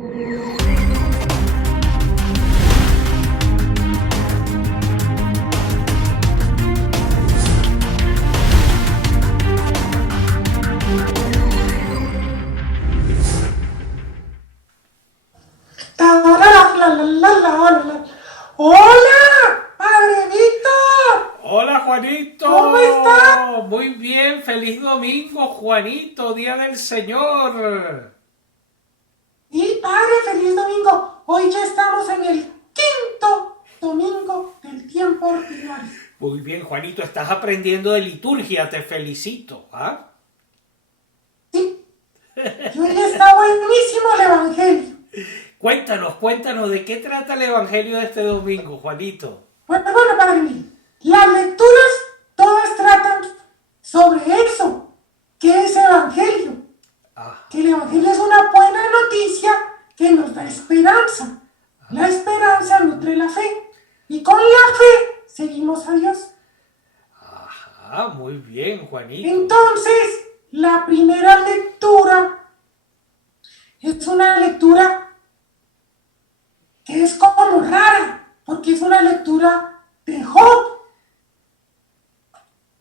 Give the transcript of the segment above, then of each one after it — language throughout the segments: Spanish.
Hola, Padre Víctor. Hola, Juanito. ¿Cómo estás? Muy bien, feliz domingo, Juanito, Día del Señor. Y Padre, feliz domingo. Hoy ya estamos en el quinto domingo del tiempo ordinario. Muy bien, Juanito, estás aprendiendo de liturgia, te felicito. ¿Ah? Sí, y hoy está buenísimo el Evangelio. Cuéntanos, ¿de qué trata el Evangelio de este domingo, Juanito? Bueno, Padre mío, las lecturas todas tratan sobre eso, que es Evangelio. Que el Evangelio es una buena noticia que nos da esperanza. La esperanza nutre la fe. Y con la fe seguimos a Dios. Muy bien, Juanito. Entonces, la primera lectura es una lectura que es como rara, porque es una lectura de Job,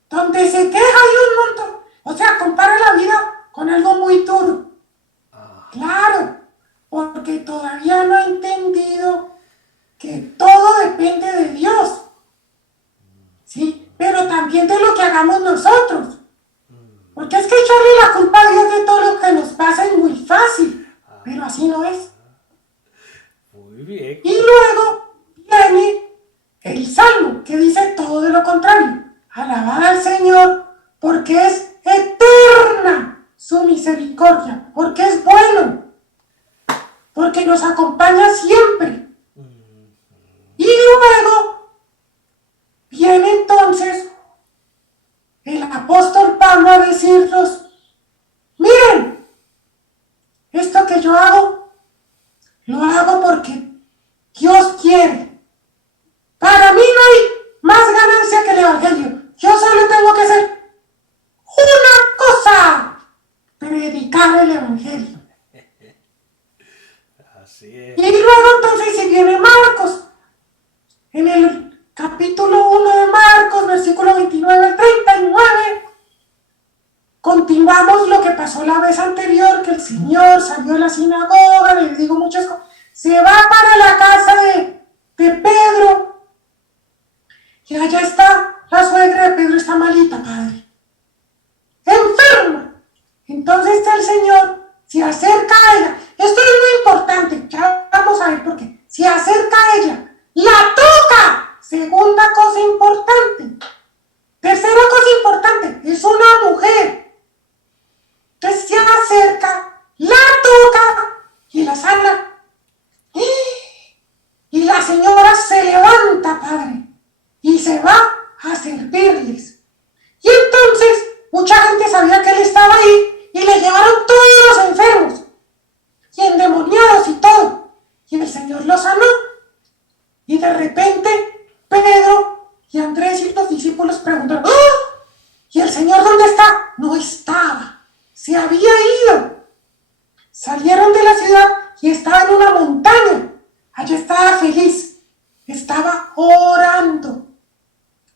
donde se queja de un montón. O sea, compara la vida con algo muy duro. Claro, porque todavía no ha entendido que todo depende de Dios. Sí, pero también de lo que hagamos nosotros. Porque es que echarle la culpa a Dios de todo lo que nos pasa es muy fácil, pero así no es. Muy bien. Y luego viene el Salmo, que dice todo de lo contrario. Alabad al Señor, porque es eterna su misericordia, porque es bueno, porque nos acompaña siempre. Y luego viene entonces el apóstol Pablo a decirnos, miren, esto que yo hago, lo hago porque Dios quiere. Para mí no hay más ganancia que el Evangelio. Yo solo tengo que hacer una cosa, predicar el Evangelio. Así es. Y luego entonces si viene Marcos, en el capítulo 1 de Marcos, versículo 29 al 39, continuamos lo que pasó la vez anterior, que el Señor salió de la sinagoga, les digo muchas cosas, se va para la casa de Pedro, y allá está, la suegra de Pedro está malita, Padre, enferma. Entonces el Señor se acerca a ella. Esto es muy importante, ya vamos a ver por qué. Se acerca a ella, la toca. Segunda cosa importante. Tercera cosa importante, es una mujer. Entonces se acerca, la toca y la sana. Y la señora se levanta, Padre, y se va a servirles. Y entonces mucha gente sabía que él estaba ahí y le llevaron todos los enfermos y endemoniados y todo. Y el Señor los sanó. Y de repente Pedro y Andrés y los discípulos preguntaron, ¡ah! ¿Y el Señor dónde está? No estaba, se había ido. Salieron de la ciudad y estaba en una montaña. Allí estaba feliz, estaba orando.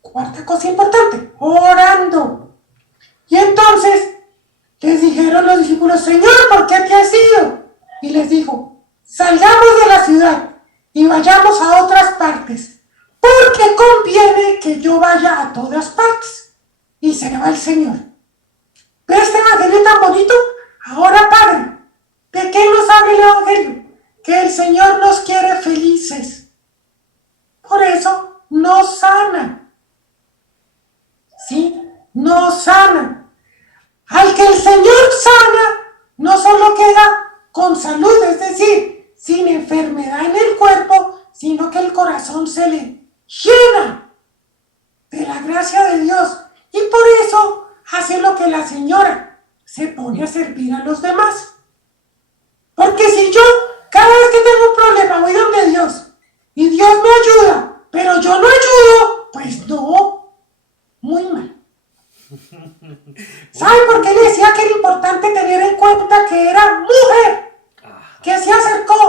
Cuarta cosa importante, orando. Y entonces les dijeron los discípulos, Señor, ¿por qué te has ido? Y les dijo, salgamos de la ciudad y vayamos a otras partes, porque conviene que yo vaya a todas partes. Y se va el Señor. ¿Ve este evangelio tan bonito? Ahora, Padre, ¿de qué nos habla el evangelio? Que el Señor nos quiere felices. Por eso nos sana. ¿Sí? Nos sana. Al que el Señor sana, no solo queda con salud, es decir, sin enfermedad en el cuerpo, sino que el corazón se le llena de la gracia de Dios. Y por eso hace lo que la señora, se pone a servir a los demás. Porque si yo, cada vez que tengo un problema, voy donde Dios, y Dios me ayuda, pero yo no ayudo, pues no, muy mal. ¿Saben por qué le decía que era importante tener en cuenta que era mujer? Que se acercó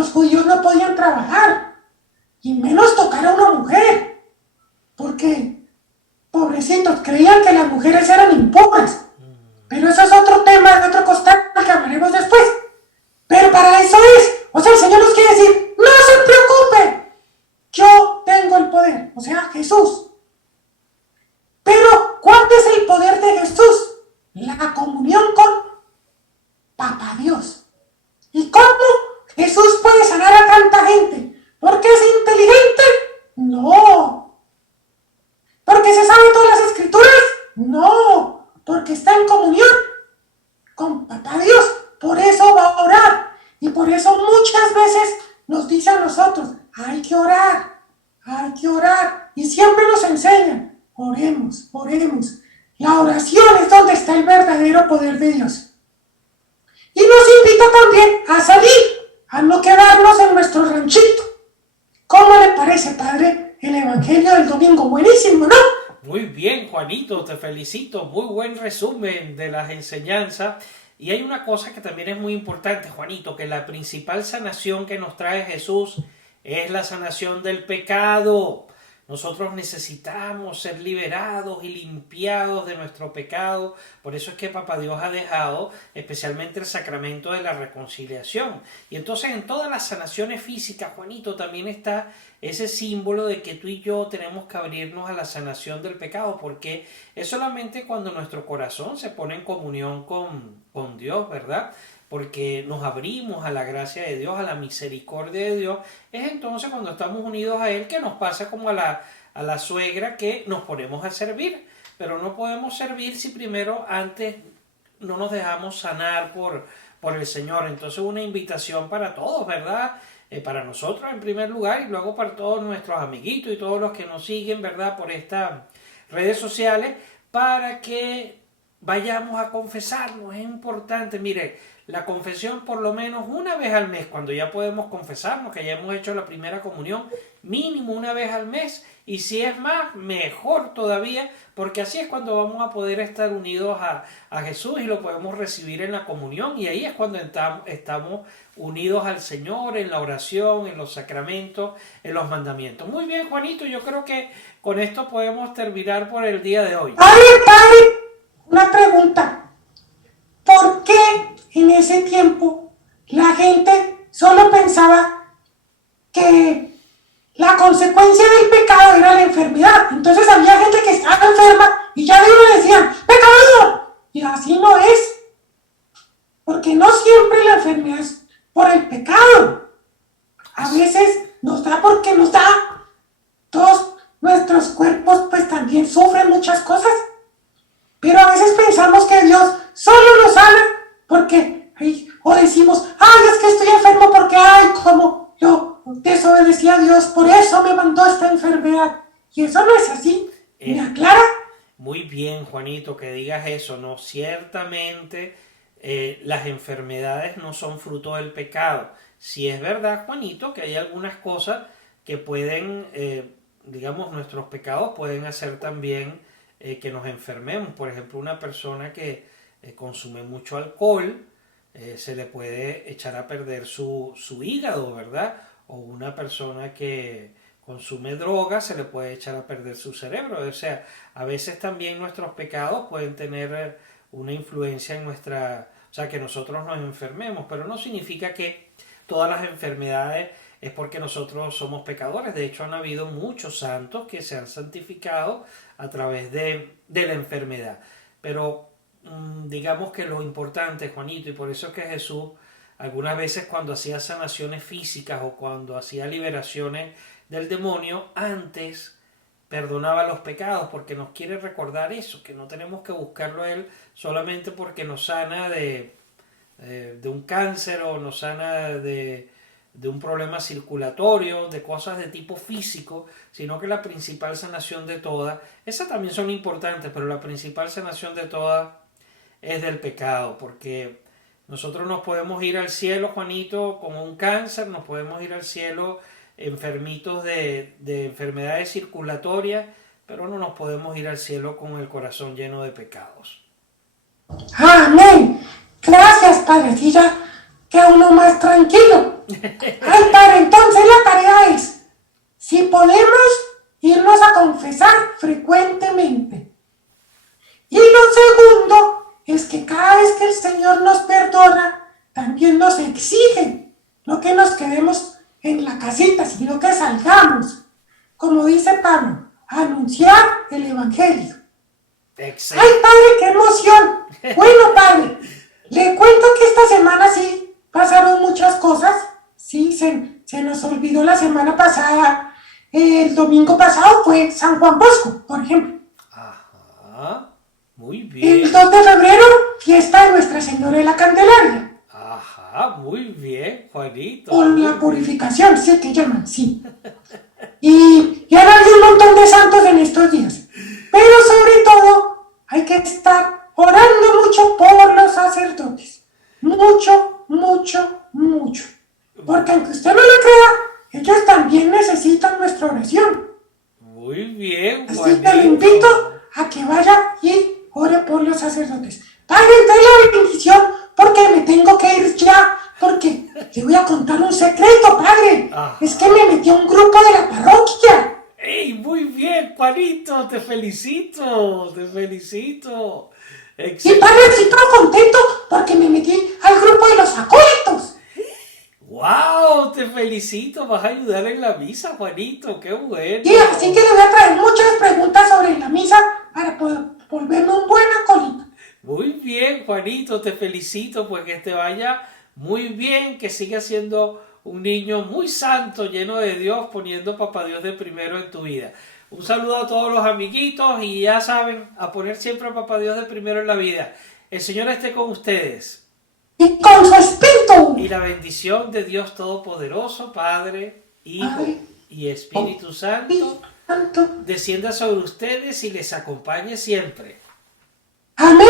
los judíos no podían trabajar, y menos tocar a una mujer, porque, pobrecitos, creían que las mujeres eran impuras. Pero eso es otro tema, de otro costal que hablaremos después. Pero para eso es, o sea, el Señor nos quiere decir, no se preocupe, yo tengo el poder, o sea, Jesús. Pero, ¿cuál es el poder de Jesús? La comunión con Papá Dios. ¿Y cómo Jesús puede sanar a tanta gente? ¿Porque es inteligente? No. ¿Porque se sabe todas las escrituras? No. Porque está en comunión con Papá Dios. Por eso va a orar. Y por eso muchas veces nos dice a nosotros, hay que orar, hay que orar. Y siempre nos enseñan, oremos, oremos. La oración es donde está el verdadero poder de Dios. Y nos invita también a salir, a no quedarnos en nuestro ranchito. ¿Cómo le parece, Padre, el Evangelio del domingo? Buenísimo, ¿no? Muy bien, Juanito, te felicito. Muy buen resumen de las enseñanzas. Y hay una cosa que también es muy importante, Juanito, que la principal sanación que nos trae Jesús es la sanación del pecado. Nosotros necesitamos ser liberados y limpiados de nuestro pecado. Por eso es que Papá Dios ha dejado especialmente el sacramento de la reconciliación. Y entonces en todas las sanaciones físicas, Juanito, también está ese símbolo de que tú y yo tenemos que abrirnos a la sanación del pecado, porque es solamente cuando nuestro corazón se pone en comunión con Dios, ¿verdad? Porque nos abrimos a la gracia de Dios, a la misericordia de Dios, es entonces cuando estamos unidos a Él que nos pasa como a la suegra, que nos ponemos a servir, pero no podemos servir si primero antes no nos dejamos sanar por el Señor. Entonces una invitación para todos, ¿verdad? Para nosotros en primer lugar y luego para todos nuestros amiguitos y todos los que nos siguen, ¿verdad? Por estas redes sociales, para que vayamos a confesarnos. Es importante, mire, la confesión por lo menos una vez al mes, cuando ya podemos confesarnos, que ya hemos hecho la primera comunión, mínimo una vez al mes, y si es más, mejor todavía, porque así es cuando vamos a poder estar unidos a Jesús y lo podemos recibir en la comunión, y ahí es cuando estamos unidos al Señor en la oración, en los sacramentos, en los mandamientos. Muy bien, Juanito, yo creo que con esto podemos terminar por el día de hoy. Padre, una pregunta. ¿Por qué en ese tiempo la gente solo pensaba que la consecuencia del pecado era la enfermedad? Entonces había gente que estaba enferma y ya de uno decían, ¡pecador! Y así no es. Porque no siempre la enfermedad es por el pecado. A veces nos da porque nos da. Todos nuestros cuerpos pues también sufren muchas cosas. Pero a veces pensamos que Dios solo nos sana porque, o decimos, ay, es que estoy enfermo porque, ay, como yo desobedecí a Dios, por eso me mandó esta enfermedad. Y eso no es así. ¿Me aclara? Muy bien, Juanito, que digas eso, ¿no? Ciertamente las enfermedades no son fruto del pecado. Si es verdad, Juanito, que hay algunas cosas que pueden, digamos, nuestros pecados pueden hacer también que nos enfermemos. Por ejemplo, una persona que consume mucho alcohol, se le puede echar a perder su hígado, ¿verdad? O una persona que consume drogas, se le puede echar a perder su cerebro. O sea, a veces también nuestros pecados pueden tener una influencia en nuestra... O sea, que nosotros nos enfermemos, pero no significa que todas las enfermedades es porque nosotros somos pecadores. De hecho, han habido muchos santos que se han santificado a través de la enfermedad. Pero digamos que lo importante, Juanito, y por eso es que Jesús algunas veces cuando hacía sanaciones físicas o cuando hacía liberaciones del demonio, antes perdonaba los pecados, porque nos quiere recordar eso, que no tenemos que buscarlo a Él solamente porque nos sana de un cáncer o nos sana de un problema circulatorio, de cosas de tipo físico, sino que la principal sanación de todas, esas también son importantes, pero la principal sanación de todas es del pecado, porque nosotros nos podemos ir al cielo, Juanito, con un cáncer, nos podemos ir al cielo enfermitos de enfermedades circulatorias, pero no nos podemos ir al cielo con el corazón lleno de pecados. Amén. Gracias, Padre. Sí, ya queda uno más tranquilo. Ay, padre, entonces la tarea es, si podemos irnos a confesar frecuentemente. Y lo segundo es que cada vez que el Señor nos perdona, también nos exige, no que nos quedemos en la casita, sino que salgamos, como dice Pablo, a anunciar el Evangelio. Excelente. ¡Ay, padre, qué emoción! Bueno, padre, le cuento que esta semana sí pasaron muchas cosas. Sí, se nos olvidó la semana pasada, el domingo pasado fue San Juan Bosco, por ejemplo. Ajá, muy El bien. 2 de febrero, fiesta de Nuestra Señora de la Candelaria. Ajá, muy bien, Juanito. Por muy la bien. purificación, sí, que llaman, sí. Y han habido un montón de santos en estos días. Pero sobre todo, hay que estar orando mucho por los sacerdotes. Mucho, mucho, mucho. Porque aunque usted no lo crea, ellos también necesitan nuestra oración. Muy bien, Así Juanito. que le invito a que vaya y ore por los sacerdotes. Padre, entonces la bendición, porque me tengo que ir ya, porque le voy a contar un secreto, padre. Ajá. Es que me metí a un grupo de la parroquia. ¡Ey, muy bien, Juanito! Te felicito, te felicito. Y Excelente. padre, estoy todo contento porque me metí al grupo de los acólitos. ¡Wow! Te felicito. Vas a ayudar en la misa, Juanito. ¡Qué bueno! Y así que le voy a traer muchas preguntas sobre la misa para poder volverme un buen acólito. Muy bien, Juanito. Te felicito. Pues que te vaya muy bien. Que sigas siendo un niño muy santo, lleno de Dios, poniendo Papá Dios de primero en tu vida. Un saludo a todos los amiguitos y ya saben, a poner siempre a Papá Dios de primero en la vida. El Señor esté con ustedes. Y con su espíritu. Y la bendición de Dios Todopoderoso, Padre, Hijo Padre, y Espíritu Santo, Espíritu Santo. descienda sobre ustedes y les acompañe siempre. Amén.